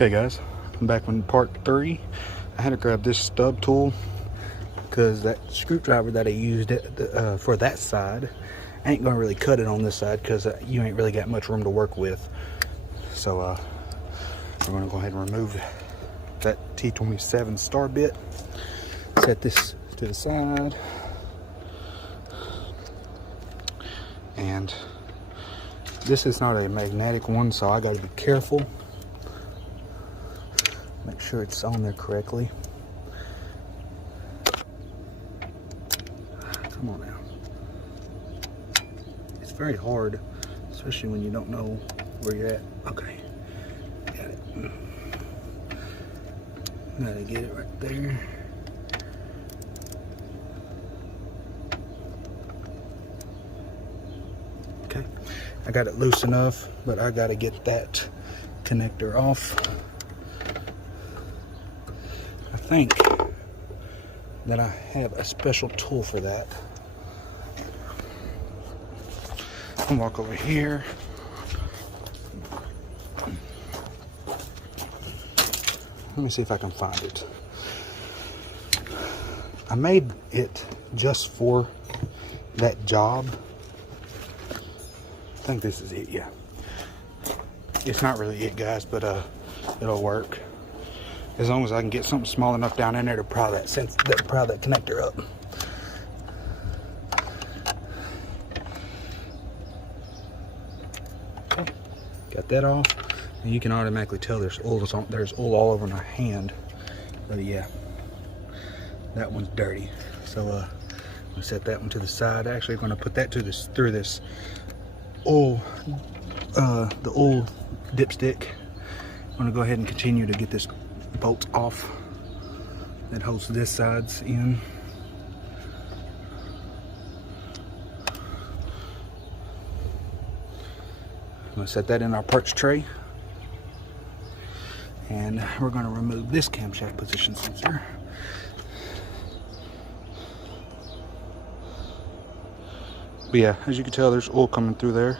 Okay guys, I'm back on part 3. I had to grab this stub tool because that screwdriver that I used for that side ain't gonna really cut it on this side because you ain't really got much room to work with. So we're gonna go ahead and remove that T27 star bit, set this to the side, and this is not a magnetic one, so I gotta be careful. Make sure it's on there correctly. Come on now. It's very hard, especially when you don't know where you're at. Okay, got it. Gotta get it right there. Okay, I got it loose enough, but I gotta get that connector off. I think that I have a special tool for that. I'll walk over here. Let me see if I can find it. I made it just for that job. I think this is it, yeah. It's not really it, guys, but it'll work. As long as I can get something small enough down in there to pry that connector up. Okay, got that off. And you can automatically tell there's oil all over my hand. But yeah, that one's dirty. So I'm gonna set that one to the side. Actually, I'm gonna put that through this oil, the oil dipstick. I'm gonna go ahead and continue to get this bolt off that holds this sides in. I'm going to set that in our parts tray, and we're going to remove this camshaft position sensor. But yeah, as you can tell, there's oil coming through there.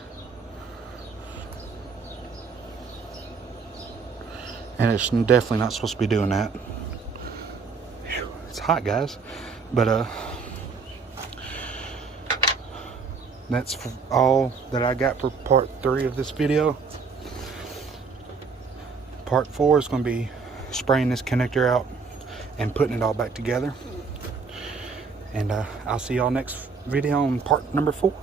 And it's definitely not supposed to be doing that. Whew, it's hot, guys. But that's all that I got for part 3 of this video. Part 4 is going to be spraying this connector out and putting it all back together. And I'll see y'all next video on part number 4.